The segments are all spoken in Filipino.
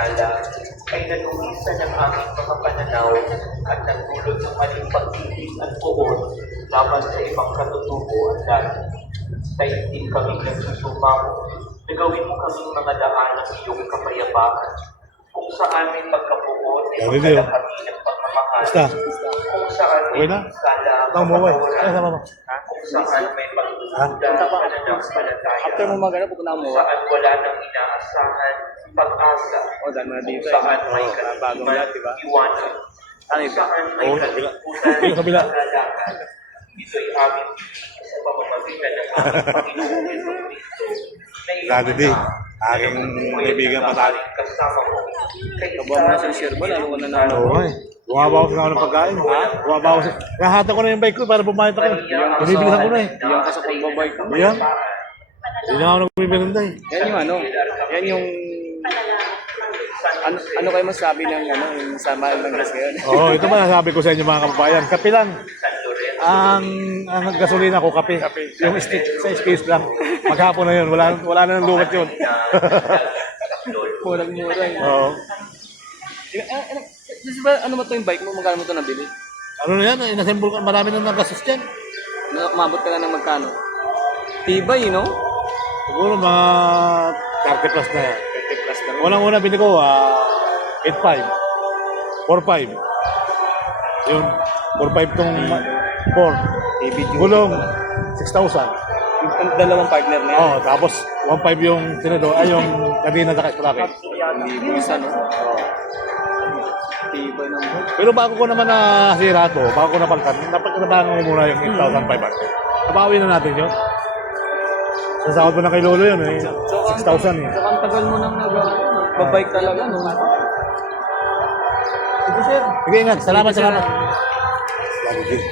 hinala ay nalumisan ng aming mga pananaw at nagdulot ng maling pag-ibig at puon laban sa ibang katutubo at dati. Taintin kaming nagsusumamo na gawin mo kaming mga daan ng iyong kapayapaan kung saan may pagkabuo ay magdala kami ng pagmamahal. Kung saan may sala kung saan may pagdududa pananampalataya. After mo magana, pupunta mo. Kung saan wala nang inaasahan pag-asa. O, dahil mo na dito. Kung saan may bagong lahat, diba? iwanan. Ano Kung ito? saan may kalimutan paglalakad. Ito'y amin sa pamamagitan ng aming Panginoong Jesucristo. Lalo di, aking kaibigan patali. Kasama mo. Kabawa mo na sa sirba, lalo ko nanalo. Oo nga eh. Bumabawas na ako ng pagkain. Bumabawas. Nahata ko na yung bike ko para bumayad ako. Binibilisan ko na eh. Diyan ka sa pagbabike ko. Yan. Hindi na ako nagbibirinda eh. Yan yung ano, yan yung... Ano kayo masabi ng ano, yung sa mahal ng gas ngayon? Oo, ito ba nasabi ko sa inyo mga kababayan. Kape lang. Ang gasolina ko, kape. Yung stick sa space lang. Maghapon na yun. Wala na ng lumat yun. Kulang mura yun. Oo. Ano ba ito yung bike mo? Magkano mo ito nabili? Ano na yan? Inassemble ka. Marami na nagasos dyan. Umabot ka na ng magkano? Tibay, no? Siguro mga 30 plus na yan. 30 plus na rin. Unang-una bili ko, 8.5. 4.5. Yun. 4.5 tong 4. ABG. Gulong, 6,000. Yung dalawang partner na yan. Oh, tapos 1.5 yung tinado, ay yung kanina na sprocket. Hindi mo isa, no? Tibay naman. Pero bago ko naman nasira to, bago ko napagtan, napagkanabangan ko muna yung 8,500. Nabawi na natin yun. Sasakot ko na kay Lolo yun eh. 6,000 eh. So, ang tagal mo nang nagbabike talaga, no? Sige sir. Sige ingat. Salamat. Salamat din.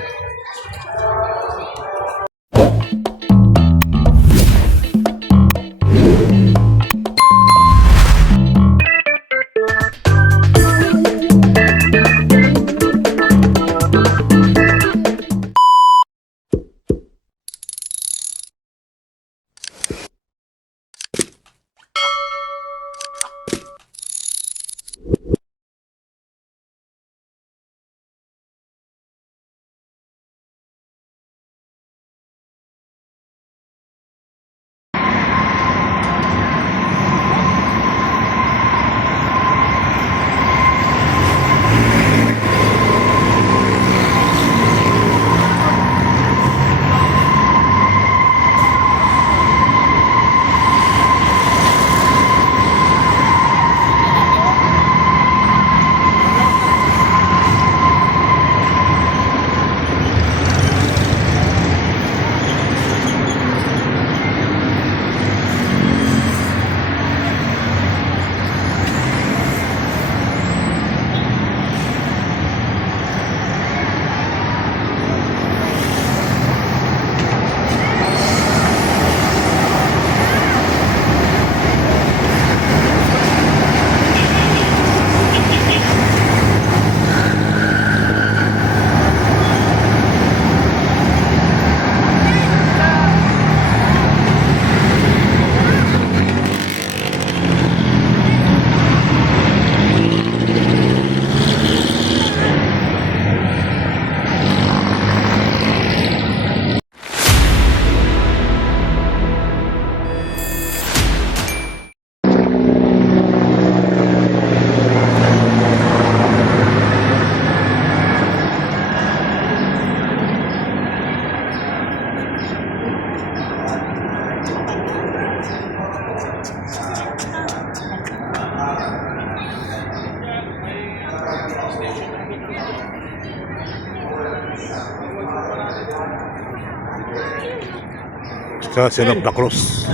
Station of the Cross.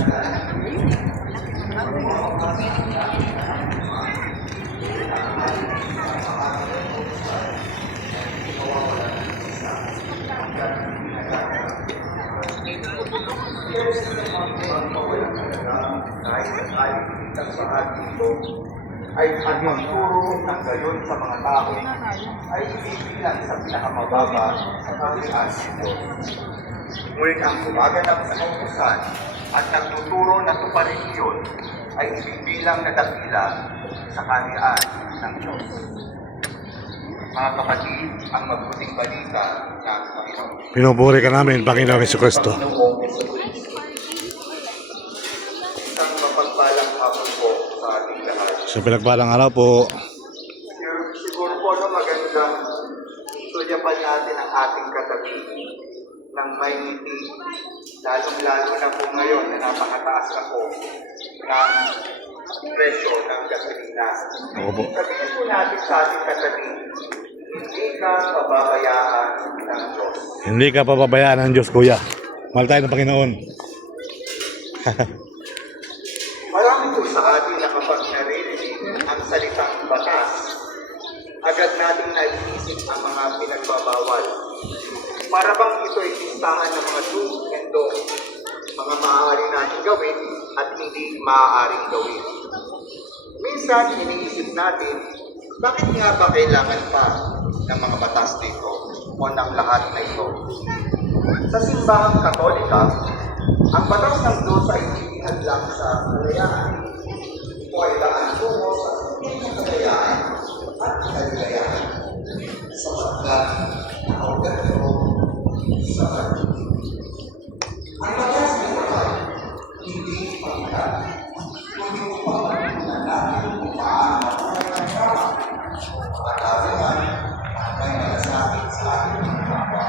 Ay ang magturo ng gayon sa mga tao ay ibibilang sa pinakamababa sa kaharian nito. Ngunit ang gumaganap sa kautusan at nagtuturo na tuparin iyon ay bilang na dakila sa kaharian ng Diyos. Mga kapatid, ang mabuting balita ng Panginoon. Pinupuri ka namin, Panginoong Jesucristo. Panginoong Jesucristo. Isang mapagpalang hapon po sa ating lahat. Sa pinagpalang araw po, Siguro po magandang tulyapan natin ang ating katabi ng may ngiti, lalong-lalo na po ngayon na napakataas na po ng presyo ng gasolina. ako po. Sabihin po natin sa ating katabi, hindi ka pababayaan ng Diyos. Hindi ka papabayaan ng Diyos, Kuya. Mahal tayo ng Panginoon. Marami po sa atin na kapag naririnig ang salitang batas, agad nating naiisip ang mga pinagbabawal. Para bang ito ay listahan ng mga do's and don'ts, mga maaari natin gawin at hindi maaaring gawin. Minsan, iniisip natin, bakit nga ba kailangan pa ng mga batas dito o ng lahat na ito? Sa simbahang Katolika, ang batas ng Diyos ay itinad lang sa kalayaan. Ito ay daan tungo sa kalayaan at kalayaan. Sapagkat nakaugat ito sa Kanya. Ang batas ng Diyos hindi pagkat, kundi upang natin kung paano ang tama. Pagkakaroon may malasakit sa ating mga kapwa.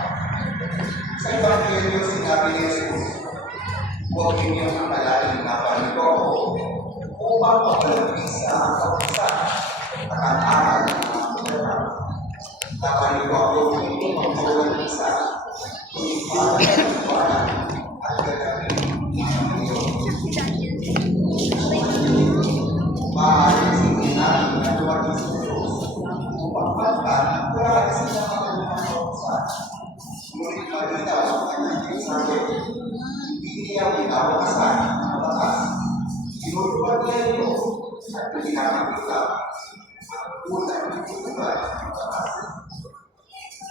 Sa Ebanghelyo, sinabi ni Jesus, huwag ninyong akalain na panito ako upang mapalabisa ang kautusan at ang aral ng mga pagkakal. Napanito ako hindi magpapalabisa kung para sa iwanan at gagawin ng Diyos. Maaaring singin natin na duwagin sa Diyos upang pagkat wala kasi na mga kautusan. Ngunit malinaw ang kanyang mensahe. Hindi niya pinawasan ang batas. Tinutupad niya ito at pinapakita ang unang tinutupad ng batas.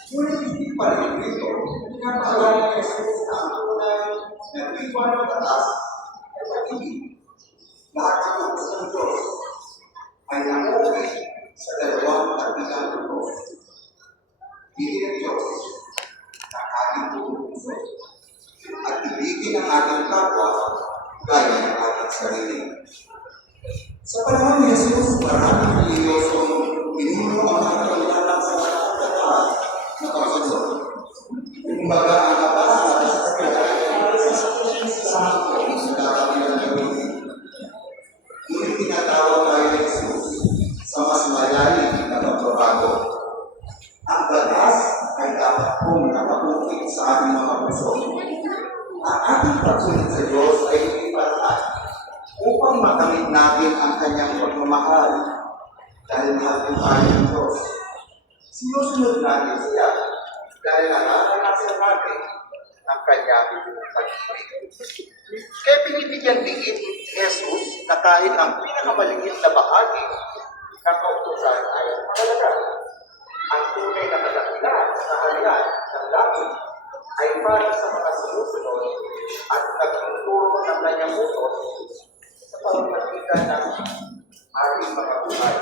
Ngunit hindi pa rin ito, pinapagawa ni Jesus na ang unang nagtiwan ng batas ay pag-ibig. Lahat ng utos ng Diyos ay nakauwi sa dalawang katigang utos. Hindi ng Diyos ng ating puso at ibigin ang ating kapwa gaya ng ating sarili. Sa panahon ni Jesus, maraming reliyosong pinuno ang mga kailangan sa pagkakataon na pagkasunod. Kumbaga, ang kapasa sa kailangan sa kanilang gawin. Ngunit tinatawag tayo ni Jesus sa mas malalim na pagbabago. Ang batas ay dapat kong nakapukit sa ating mga puso. Ang ating pagsunod sa Diyos ay hindi paraan upang makamit natin ang kanyang pagmamahal dahil mahal po tayo ng Diyos. Sinusunod natin siya dahil nararanasan natin ang kanyang pag-ibig. Kaya pinibigyan din ni Jesus na kahit ang pinakamaliit na bahagi ng kautusan ay mahalaga. Ang tunay na kadakilaan sa kaharian ng langit ay para sa mga sumusunod at nagtuturo ng kanyang utos sa pamamagitan ng ating mga buhay.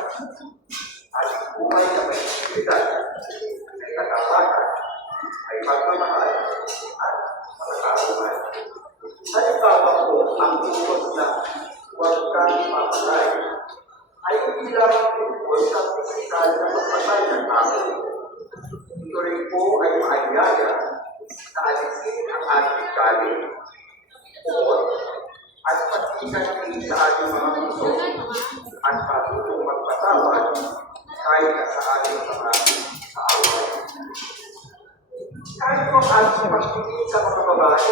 Ating buhay na may integridad, may katapangan, ay pagmamahal at pagkakaroon. Halimbawa po, ang utos na huwag kang mamatay ay hindi lamang tungkol sa pisikal na pagpatay ng tao. Ito rin po ay maayaya na alisin ang ating galit, uot, at pagkikanin sa ating mga puso at matutong magpatawad kahit na sa ating mga kaaway. Kahit po ang ating pagpili sa mga babae,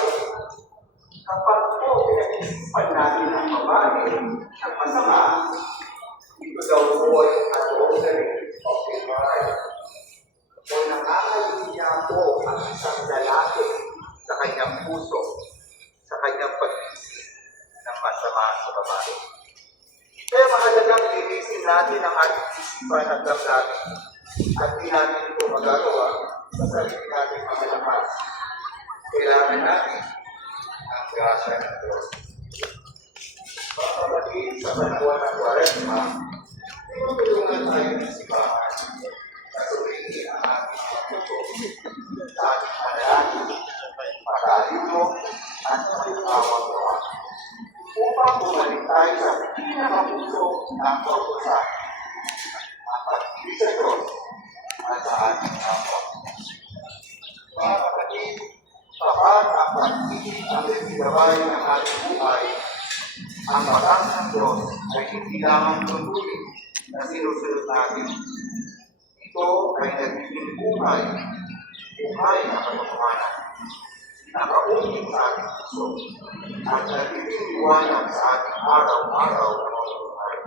kapag po pinag-isipan natin ang babae ang masama, ito daw po ay adultery of the mind. O nangangayin niya po ang isang lalaki sa kanyang puso, sa kanyang pag-isip ng masama sa babae. Kaya mahalagang linisin natin ang ating isipan at damdamin at di natin ito magagawa sa sarili natin mga lakas. Kailangan natin ang grasya ng Diyos. Mga kapatid, sa panahon ng Kwaresma, tinutulungan tayo ng simbahan na suriin ang ating mga puso sa ating panalangin, pag-aalito, at pag-awa-gawa. Upang bumalik tayo sa pinakapuso ng kautosan, ang pag-ibig sa Diyos at sa ating kapwa. Mga kapatid, sapat ang pag-ibig ang nagbigabay ng ating buhay. Ang batang ng Diyos ay hindi lamang tuntunin na sinusunod natin. Ito ay nagiging buhay na katotohanan. Nakaungin sa ating puso at nagiging liwanag sa ating araw-araw na pamumuhay.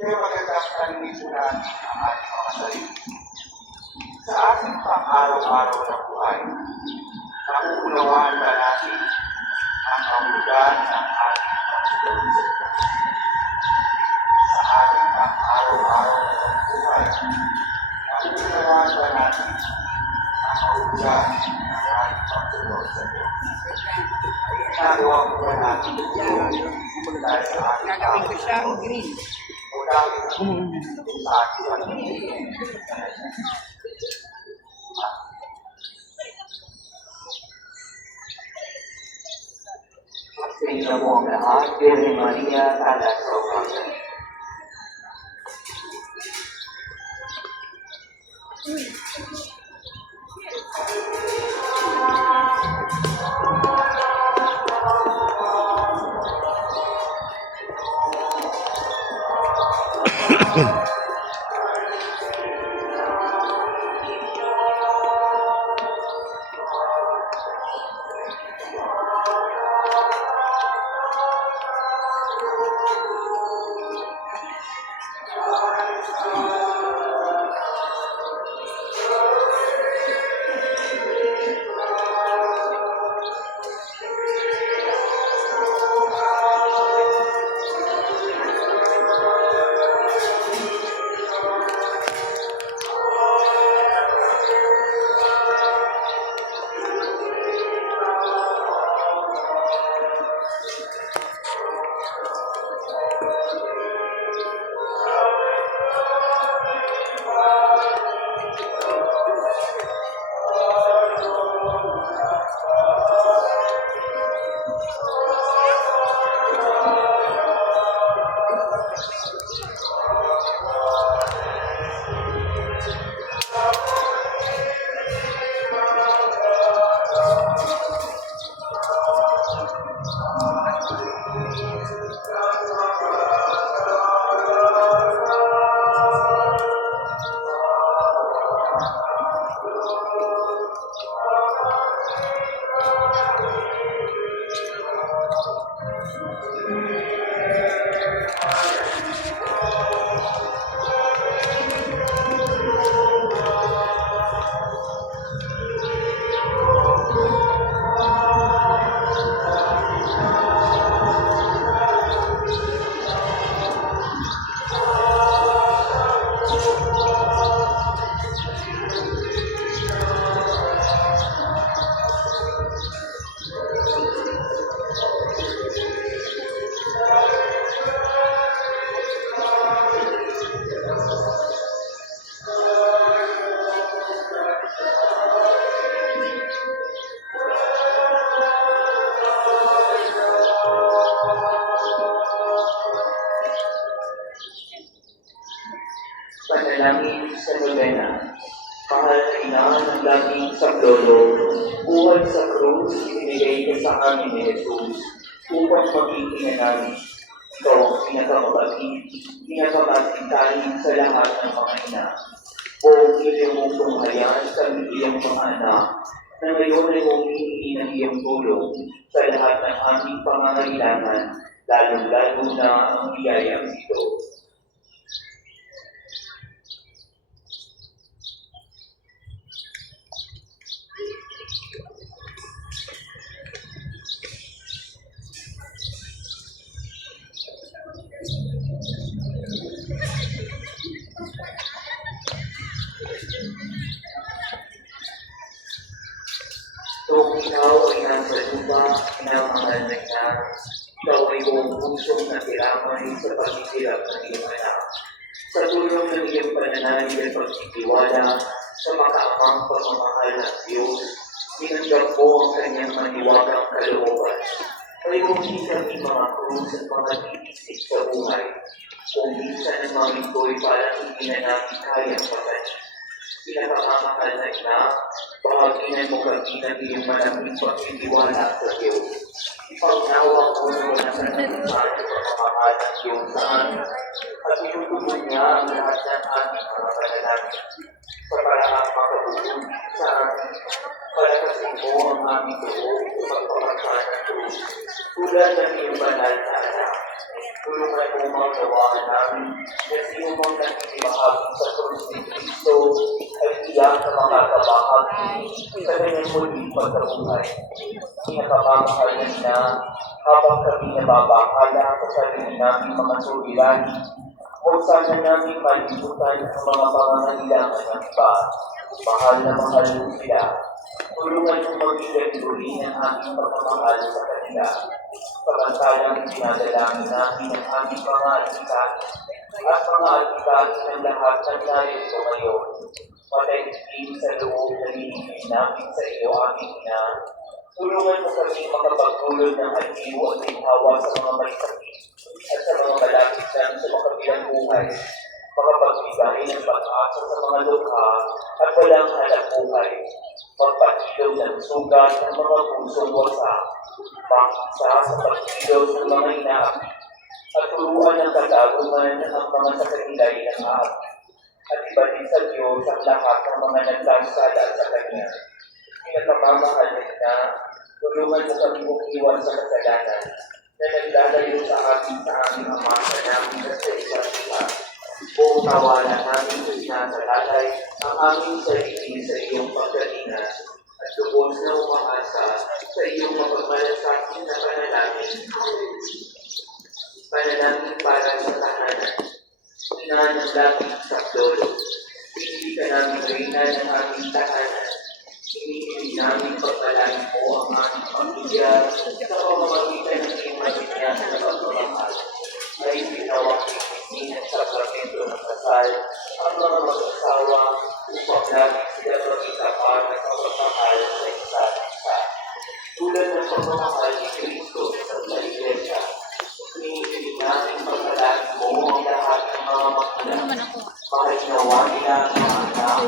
Kaya magandang tanongin po natin ang ating mga sarili. Sa ating pang-araw-araw na buhay, nakuunawaan ba natin ang kahulugan ng ating pagsunod sa Diyos? Sa ating pang-araw-araw na buhay, nakuunawaan ba natin ang kahulugan ng ating pagsunod sa Diyos? Ay ginagawa ko ba natin ito dahil sa ating Gagawin ko siyang green. o dahil sa ating pagsunod? Sa mo ang lahat, Virgen Maria, alas sa umaga. Panalangin sa Novena. Mahal na ina ng dating saklolo, buhay sa krus, ibinigay ka sa amin ni Jesus, upang magiging namin. Ikaw ang pinakamabagin, pinakamasintahin sa lahat ng mga ina. O iyong mong tunghayan sa iyong mga anak, na ngayon ay humihingi ng iyong tulong sa lahat ng aming pangangailangan, lalong-lalo na ang biyayang ito. Kung ikaw ay nasa lupa, pinamahal na ina, Ikaw ay buong pusong nakiramay sa pagkikirap ng iyong anak. Sa tulong ng iyong pananalig at pagtitiwala sa makaamang pagmamahal ng Diyos, tinanggap mo ang kanyang maniwagang kalooban. Ay hindi kami mga krus at mga titisik sa buhay. Kung minsan ang mga ito'y parang hindi na namin kayang patanin. Pinakamamahal na ina, bahaginan mo kami ng iyong malaking pagtitiwala sa Diyos. Ipagnawa ko na wala sa naman ang pagmamahal ng Diyos sa amin at inutuloy niya ang lahat ng aming mga panalangin sa paraang makabubuti sa amin para kasi mo ang aming loob sa pagpapagkaan ng Diyos. Tulad ng iyong banal na anak, tulungan mo mga gawaan namin na sino mong nagtitibahagi sa krus ni Kristo ay tiyak na makakabahagi sa kanyang muling pagkabuhay. Pinakamamahal na ina, habang kami nababahala sa sarili namin mga suliranin, huwag sana namin malimutan ang mga pangangailangan ng iba. Mahal na mahal mo sila. Tulungan mo magiging uli ang aming pagmamahal sa kanila. Samantalang sinadalangin namin ang aming mga alikanin at mga alikanin ng lahat ng narito ngayon. Patayin sa loob na hinihintay namin sa iyo, aming ina. Tulungan mo kami makapagdulot ng aliw at ginhawa sa mga may sakit at sa mga malapit lang sa makabilang buhay. Makapagbigay ng pag-asa sa mga lukha at walang hanap buhay. Magpatilaw ng sugat ng mga pusong wasak. Pakisa sa pagtilaw ng mga inaakit. At turuan ng kataguman ng mga sakadilay ng aakit. At ibatin sa Diyos ang lahat ng mga nagkasala sa Kanya. Pinakamamahal na tulungan mo kami umiwan sa kasalanan na naglalayo sa atin sa aming Ama sa namin at sa isa't isa. Buong tawanan namin sinasalalay ang aming sarili sa iyong pagkalinga at lubos na umaasa sa iyong mapagmalasakit na panalangin. Panalangin para sa tahanan. Ina ng dating sa lolo. Hindi ka namin reyna ng aming tahanan. Hinihili namin pagkalangin mo ang aming pamilya sa pamamagitan ng iyong matinyan na pagmamahal. Ay pinawang ikinig at sakramento ng kasal ang mga mag-asawa upang lagi sila mag-isapar at pagmamahal sa isa't isa. Tulad ng pagmamahal ni Kristo sa Iglesia, hinihili namin pagkalangin mo ang lahat ng mga magulang. Kahit nawa nila ang mga anak,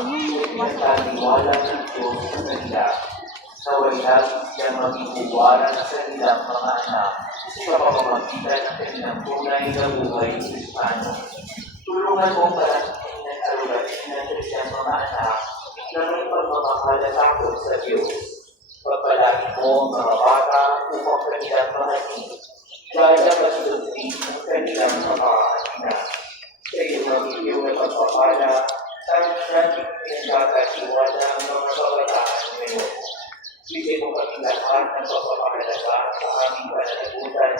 pinagkatiwala ng Diyos sa kanila. Naway lagi siyang maghihiwaran sa kanilang mga anak sa pamamagitan ng kanilang tunay na buhay Kristiyano. Tulungan mo para sa kanilang arulatin ng kanilang mga anak na may pagmamahal at takot sa Diyos. Pagpalagi mo ang mga bata upang kanilang mahalin. Lalabas doon ang kanilang mga anak. Sa iyong magiging na pagpapala, saan natin pinagkakatiwala ang mga kabataan ngayon. Bigay mo kami lahat ng pagpapahalaga sa aming pananagutan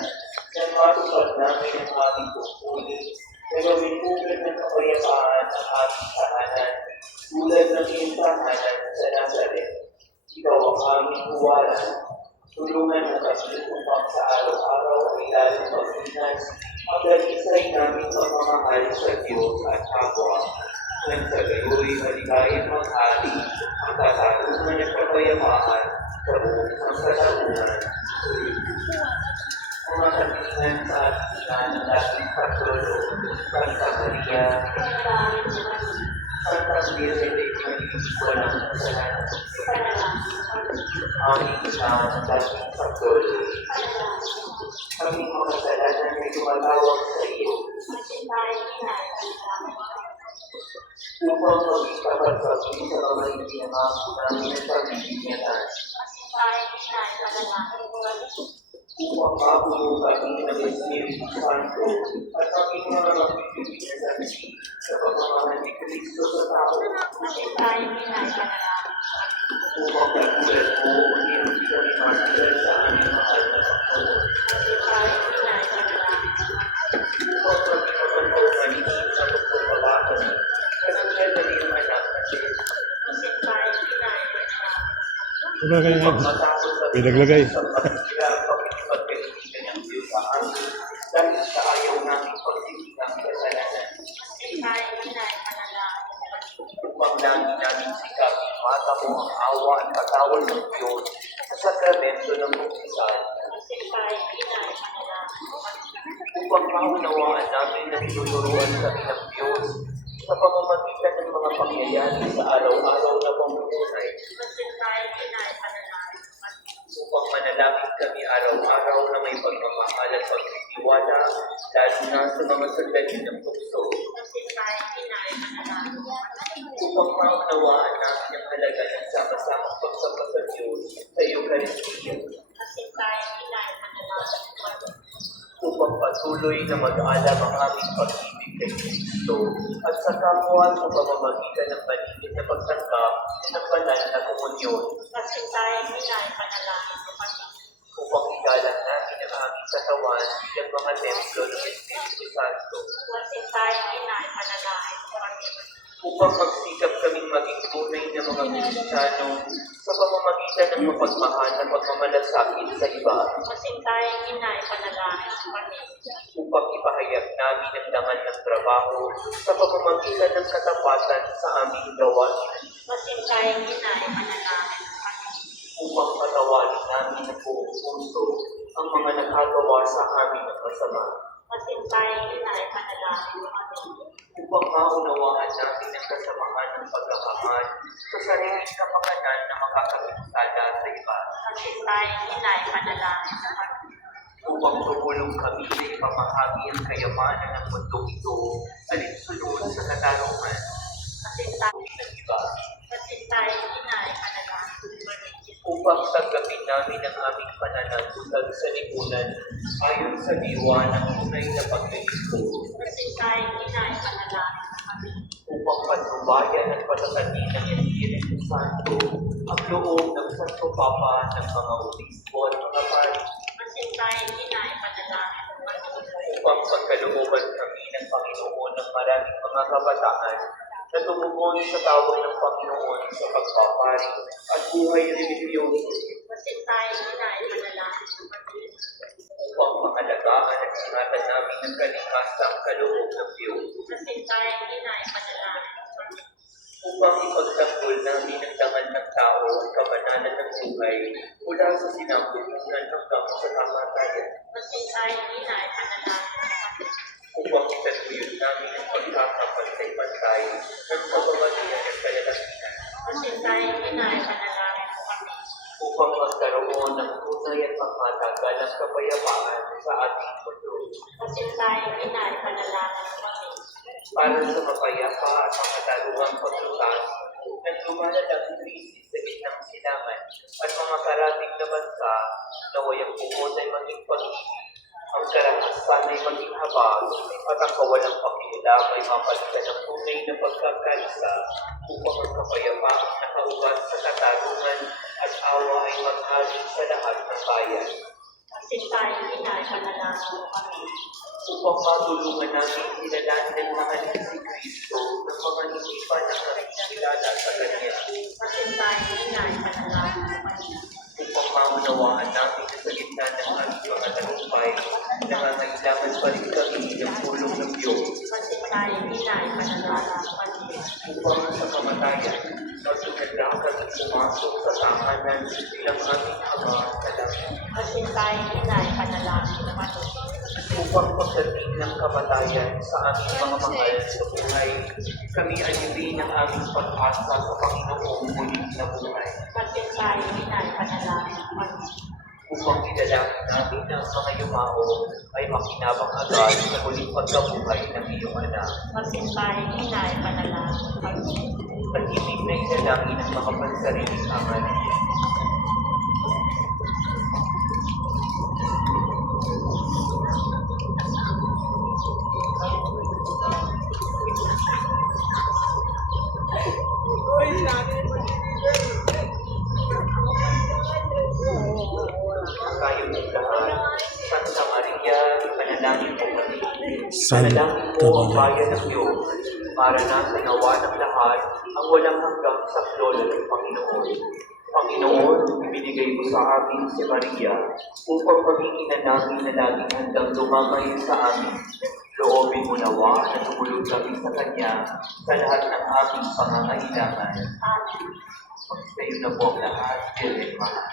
na matupad namin ang aming tungkulin na gawin ugat ng kapayapaan ang aming tahanan tulad ng iyong tahanan sa Nazaret. Ikaw ang aming huwalan. Tulungan mo kami upang sa araw-araw ay lalong magpinas ang dalisay namin pagmamahal sa Diyos at kapwa. Nang sa gayoy maligayang maghari ang katarungan ng kapayapaan sa buong sangkataunan. Mga katingan sa atin ng dating Pagdolo, Santa Maria, Santa Virgen de Dios, walang kasalanan. Aming ina ng dating Pagdolo, kaming mga kasalanan ay tumatawag sa iyo. Upang maging kapag-sabi sa mga hindi namako namin ang pag-ibigyan. Upang mapuno kami ng Espiritu Santo at kaming mga magpipigil sa pagmamahal ni Kristo sa tao. Upang katulad mo, hindi kami masilan sa aming mahal na Panginoon. Upang pagkakataw kami sa pagpapalakad katulad na iyong anak na Diyos. Ano kayo nga? Pinaglagay. Sa pagkakataw kami sa pagkakataw ng Diyos sa upang lagi namin sikaping matamo ang awa at patawad ng Diyos sa sakramento ng buktisan. Upang maunawaan namin na tinuturuan kami ng Diyos sa pamamagitan ng mga pangyayari sa araw-araw na pamumuhay. Upang manalangin kami araw-araw na may pagmamahal at pagtitiwala, lalo na sa mga sandali ng tukso. Upang maunawaan namin ang halaga ng sama-samang pagsamba sa Diyos sa Eucharistia. Upang patuloy na mag-alam ang aming pag-ibig kay Kristo at sa kapwa sa pamamagitan ng maligid na pagtanggap ng banal na komunyon. Upang igalang namin ang aming katawan bilang mga templo ng Espiritu Santo. Upang magsikap kaming maging tunay na mga Kristiyano sa pamamagitan ng mapagmahal na pagmamalasakit sa iba. Upang ipahayag namin ang dangal ng trabaho sa pamamagitan ng katapatan sa aming gawain. Upang patawarin namin ng buong puso ang mga nakagawa sa amin ng masama. Upang maunawaan namin ang kasamaan ng pagkakamahal sa sariling kapakanan na makakapinsala sa iba. Upang tumulong kami na ipamahagi ang kayamanan ng mundong ito sa linsunod sa katarungan ng iba. Upang tanggapin namin ang aming pananagutan sa lipunan ayon sa diwa ng tunay na paglilingkod. Upang patnubayan at patatagin ng Espiritu Santo ang loob ng Santo Papa ng mga obispo at mga pari. Upang pagkalooban kami ng Panginoon ng maraming mga kabataan na tumugon sa tawag ng Panginoon sa pagpapari at buhay religyoso. Upang maalagaan at ingatan namin ang kaligtasang kaloob ng Diyos. Upang ipagtanggol namin ang dangal ng tao at kabanalan ng buhay mula sa sinapupunan hanggang sa kamatayan. Upang itatuyod namin ang pagkakapantay-pantay ng pagmamalian at kalalakihan. Upang magkaroon ng tunay at pangmatagalang kapayapaan sa ating mundo. Para sa mapayapa at pangataluhang paglutas ng lumalalang krisis sa gitnang silangan at mga karating na bansa na wayang bukod ay maging pag-ibig, ang karanasan ay maging habag at ang kawalang pakialam ay mapalitan ng tunay na pagkakaisa upang ang kapayapaang nakaugat sa katarungan at awa ay maghari sa lahat ng bayan. Upang matulungan namin nilalaan ng mahal si Kristo ng mga hindi pa nakakilala sa Kanya. Upang maunawaan namin na sa gitna ng aming mga tagumpay, nangangailangan pa rin kami ng tulong ng Diyos. Upang sa kamatayan, magtutanda kami pumasok sa tahanan bilang aming Ama sa langit. Upang pagdating ng kamatayan sa aming mga mahal sa buhay, kami ay hindi ng aming pag-asa sa Panginoong muling na buhay. Upang idalangin namin ang mga yumao ay makinabang agad sa muling pagkabuhay ng iyong anak. At ibig na idalangin ang mga pansariling aman. Kayo ng lahat, Santa Maria, ipanalangin po kami. Ipanalangin po ang bayan ng Diyos, para na sa nawa ng lahat ang walang hanggang saklolo ng Panginoon. Panginoon, ibinigay mo sa amin si Maria upang maging ina namin na laging handang lumamay sa amin. Loobin mo nawa na tumulong kami sa Kanya sa lahat ng aming pangangailangan. Sa iyo na po ang lahat, Virgen Mahal.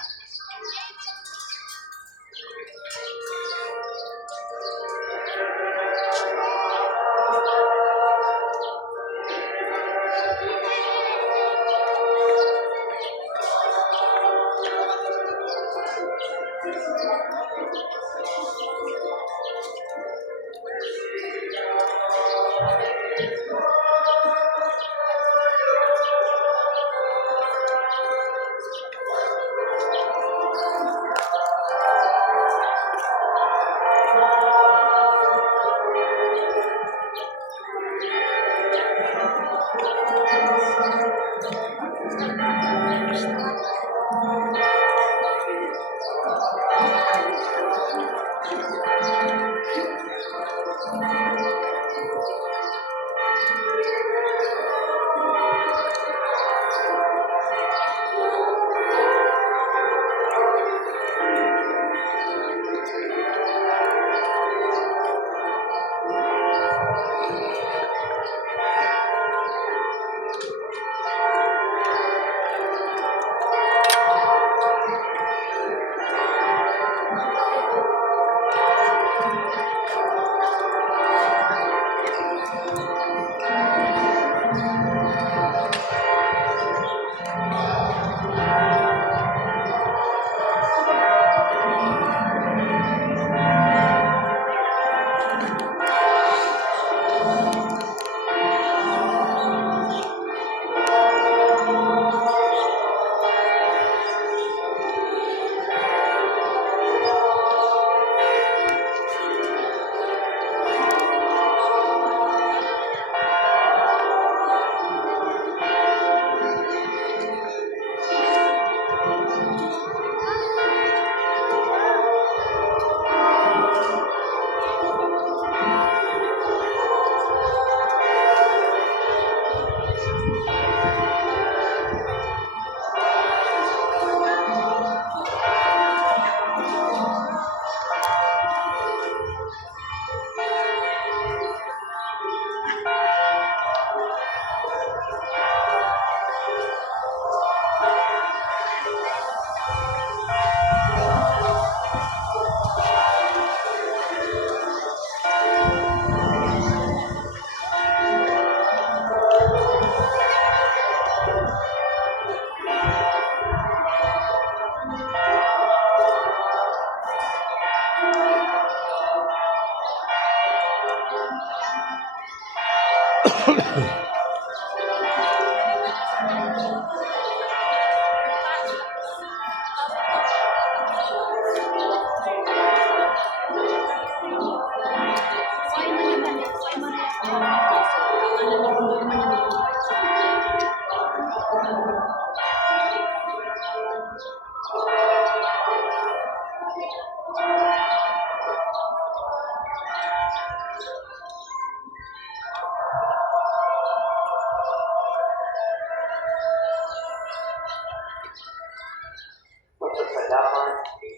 Pasasalamat,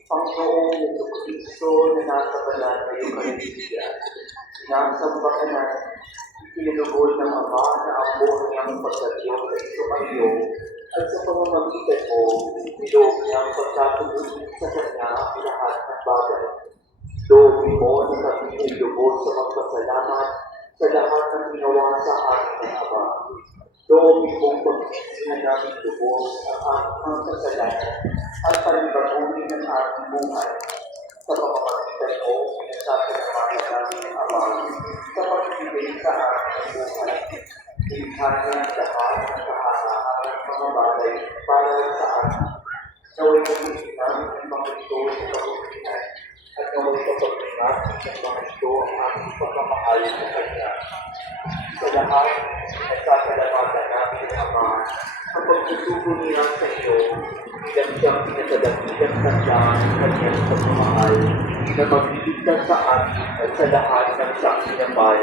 Panginoong Jesucristo na nasa banal na Eucharistia. Sinasamba ka na, itinulugod ng Ama na ang buong niyang pagdalyo sa Isumayo at sa pamamagitan mo, nilog niyang pagkatulog sa Kanya ang lahat ng bagay. Loobin mo na kami ay lubos sa magpasalamat sa lahat ng ginawa sa amin ng Ama. Loobin mong pagkisihan namin lubos ang aming kasalanan at palibagunin ng ating buhay. Sa pamamagitan mo, pinasasalamatan namin ang Ama sa pagbibigay sa amin ng buhay. Ilikhan ng lahat ng kahanaan ng mga bagay para sa amin. Naway pagkisihan namin ng mga ito sa kabukihan at naway kapag-ingat ng mga ito ang aming pagmamahal sa Kanya. Sa lahat, nagsasalamatan namin ang Ama sa pagsusugo niya sa iyo bilang siyang pinagadakilang tanda ng Kanyang pagmamahal na magliligtas sa amin at sa lahat ng siyang sinambal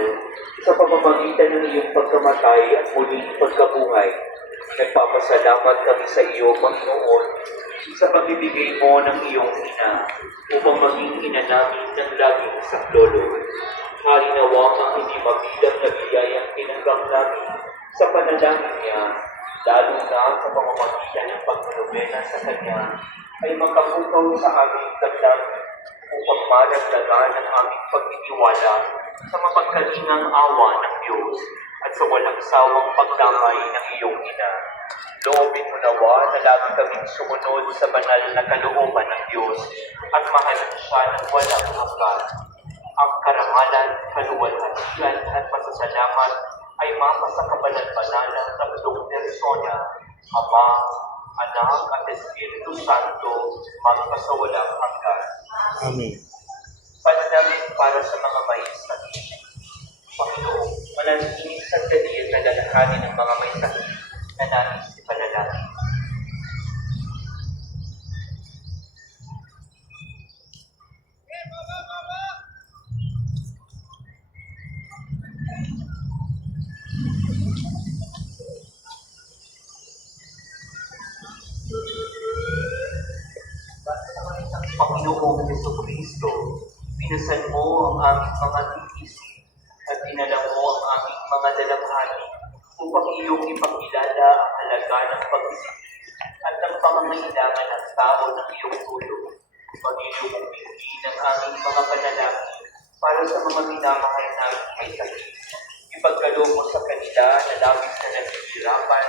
sa pamamagitan ng iyong pagkamatay at muling pagkabuhay. Nagpapasalamat kami sa iyo, Panginoon, sa pagbibigay mo ng iyong ina upang maging ina namin ng laging saklolo. Harinawa ang hindi mabilang na biyayang tinanggap namin sa panalangin niya, lalo na sa pamamagitan ng pagpunobena sa Kanya, ay makapukaw sa aming damdamin upang maragdagan ang aming pagtitiwala sa mapagkalingang awa ng Diyos at sa walang sawang pagdamay ng iyong ina. Loobin mo nawa na lagi kaming sumunod sa banal na kalooban ng Diyos at mahalin siya ng walang hanggan. Ang karangalan, kaluwalhatian at pasasalamat ay mapasa kabanal-banalang tatlong persona, Ama, Anak at Espiritu Santo, magpasawalang hanggan. Amen. Panalangin para sa mga may sakit. Panginoon, mananatiling sandali at nalalahanin ng mga may sakit na nais ipanalangin. Panginoong Jesucristo, pinasan mo ang aming mga tiisip at dinala mo ang aming mga dalanghanin upang iyong ipakilala ang halaga ng pagsisisi at ng pangangailangan ng tao ng iyong tulong. Panginoon mong bigyan ng aming mga panalangin para sa mga minamahal namin may sakit. Ipagkaloob mo sa kanila na labis na naghihirapan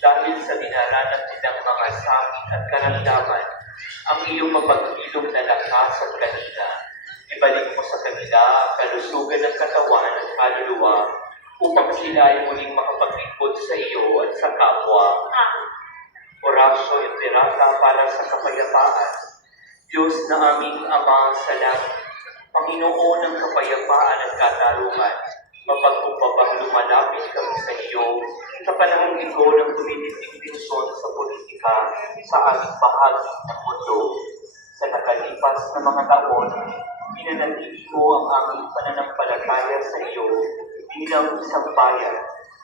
dahil sa dinaranas nilang mga sakit at karamdaman, ang iyong mapagilong na lakas at kanina. Ibalik mo sa kanila ang kalusugan ng katawan at kaluluwa upang sila ay muling makapaglingkod sa iyo at sa kapwa. Orasyo at pirata para sa kapayapaan. Diyos na aming Ama sa langit, Panginoon ng kapayapaan at katarungan, mapagkumbabang lumalapit kami sa iyo sa panahong ito ng tumitinding tensyon sa politika sa aming bahagi ng mundo. Sa nakalipas na mga taon, pinanatili mo ang aming pananampalataya sa iyo bilang isang bayan.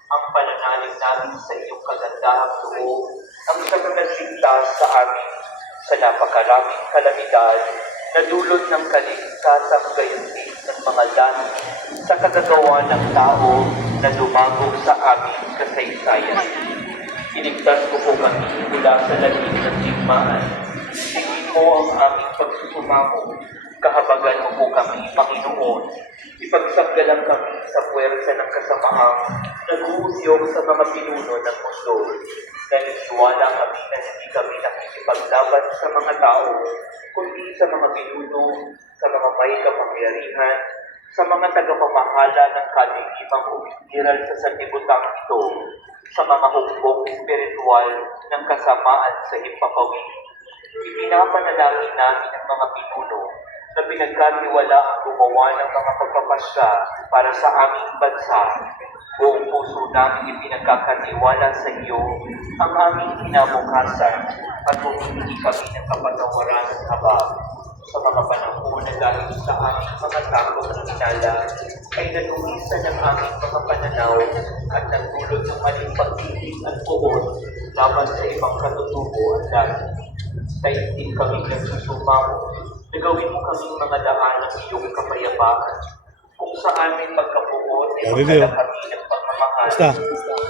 Ang pananalig namin sa iyong kagandahang loob ang nagligtas sa amin sa napakaraming kalamidad na dulot ng kaligtasang gayon din ng mga langit sa kagagawa ng tao na lumagok sa aming kasaysayan. Iligtas mo po kami mula sa laging ng digmaan. Tingin mo ang aming pagsusumamo. Kahabagan mo po kami, Panginoon. Ipagsagdalang kami sa puwersa ng kasamaang nag-uusyok sa mga pinuno ng mundo. Naniniwala kami na hindi kami nakikipaglaban sa mga tao, kundi sa mga pinuno, sa mga may kapangyarihan, sa mga tagapamahala ng kaligimang umikiral sa sanlibutan ito, sa mga hukbong espiritual ng kasamaan sa himpapawid. Ipinapanalangin namin ang mga pinuno na pinagkatiwala ang gumawa ng mga pagpapasya para sa aming bansa. Buong puso namin ipinagkakatiwala sa iyo ang aming kinabukasan at humingi kami ng kapatawaran at habag sa mga panahon na dahil sa aming mga takot at hinala ay nalumisan ang aming mga pananaw at nagdulot ng maling pag-ibig at puot laban sa ibang katutubo at dahil. Taintin kami nagsusumamo na gawin mo kaming mga daan ng iyong kapayapaan. Kung saan may pagkapuot ay magdala kami ng pagmamahal. Basta.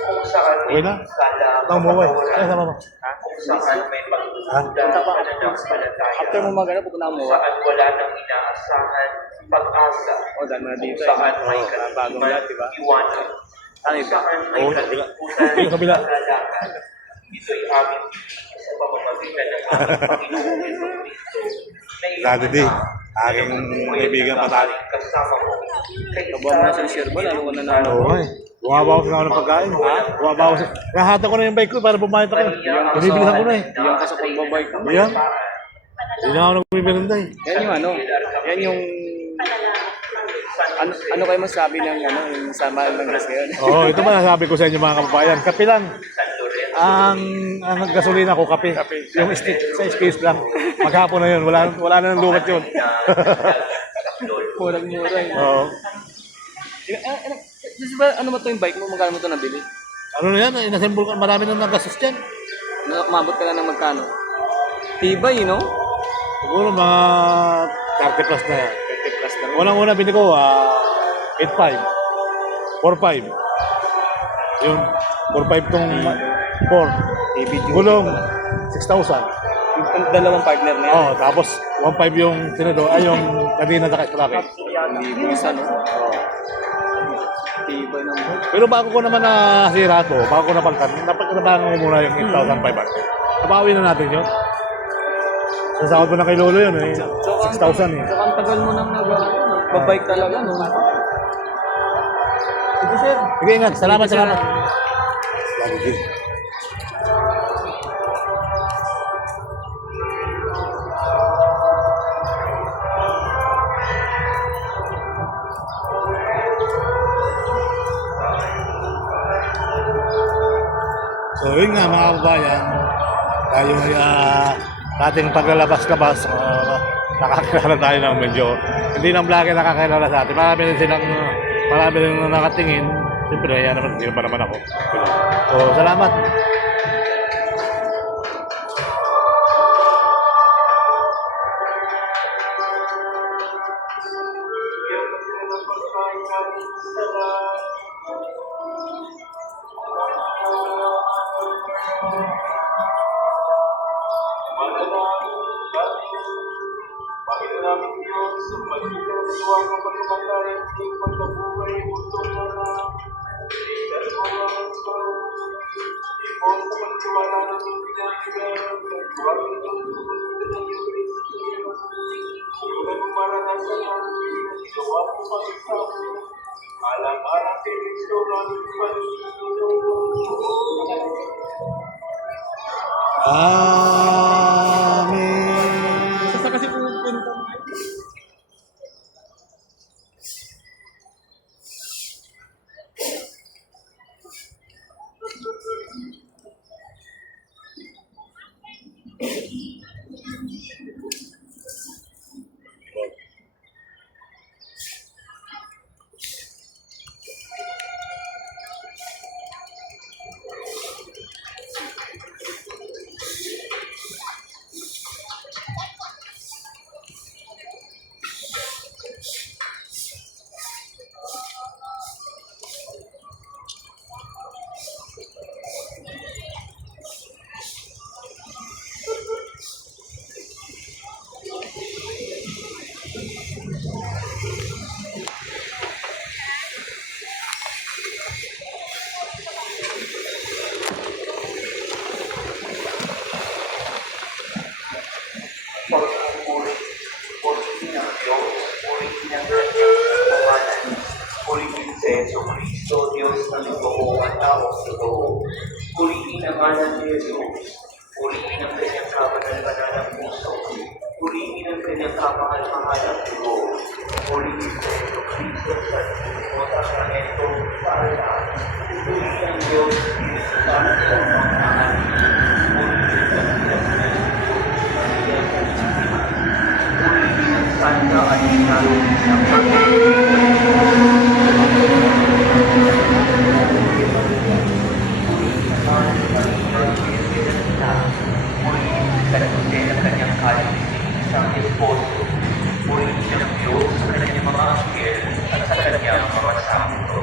Kung saan may Okay na? sala ang Tama mo, kapatawaran. sama mo. Kung saan may pagdududa pananampalataya. After mo magana, pupunta mo. Kung saan wala nang inaasahan pag-asa. O, dahil mo na dito. Kung saan may bagong lahat, di ba? iwanan. Ano Kung ito? saan may Oo, kalimutan yung kabila. at kagalakan. Ito'y aming sa pamamagitan ng aming Panginoong Jesucristo. Dati di, aking kaibigan patali. Kasama mo. Kabuha mo na sa Sherbo, lalo ko na na. Oo nga eh. Bumabawas na ako ng pagkain. Ha? Bumabawas. Nahata ko na yung bike ko para bumayad ako. Binibilisan ko na eh. Yung ka sa pagbabike ko. Ayan. Hindi na ako nagbibilanda eh. Yan yung ano, yan yung... Ano kayo masabi ng ano, yung sa Mahal ng Gas ngayon? Oo, ito ba nasabi ko sa inyo mga kababayan. Kape lang. Ang gasolina ko, kape. Yung sa space lang. Maghapon na yun. Wala na ng lumat yun. Murang-mura yun. Oo. Ba, ano ba ito yung bike mo? Magkano mo ito nabili? Ano na yan, inassemble ka, marami na nagastos dyan. Umabot ka lang ng magkano? Tibay, no? Siguro mga 30 plus na yan. 30 plus na rin. Unang-una bili ko, 8.5. 4.5. Yung 4.5 tong 4. ABG. Gulong, 6,000. Yung dalawang partner na yan. Oh, tapos 1.5 yung tinado, ay yung kadina na ka-traffic. Hindi ko isa, no? Tibay naman. Pero bago ko naman nasira to, bago ko napagkan, napagkanabangan ko muna yung 8,500. Nabawi na natin yun. Sa sahod mo na kay Lolo yun, 6,000 eh. Saka ang tagal mo nang nagbabike talaga, no? Sige, sir. Sige, ingat. Salamat, salamat. Lagi din. So yun nga mga kababayan, tayo ay ating paglalabas-labas, nakakilala tayo ng medyo, hindi lang vlogger nakakilala sa atin, marami rin na nakatingin, siyempre yan naman, hindi pa naman ako. So salamat. Amen. Saan kasi pupunta? Purihin si Yeso Cristo, Diyos na nagbuo at tao sa loob. Purihin ang ngalan ni Jesus. Purihin ang kanyang kabanal-banal ng puso. Purihin ang kanyang kamahal-mahal ng dugo. Purihin si Yeso Cristo sa sakramento para lahat. Purihin ang Diyos, para sa mga anak. Purihin ang Santa at Inalo ng isang esposo, purihin ng Diyos sa kanyang mga anghel at sa kanyang mga santo.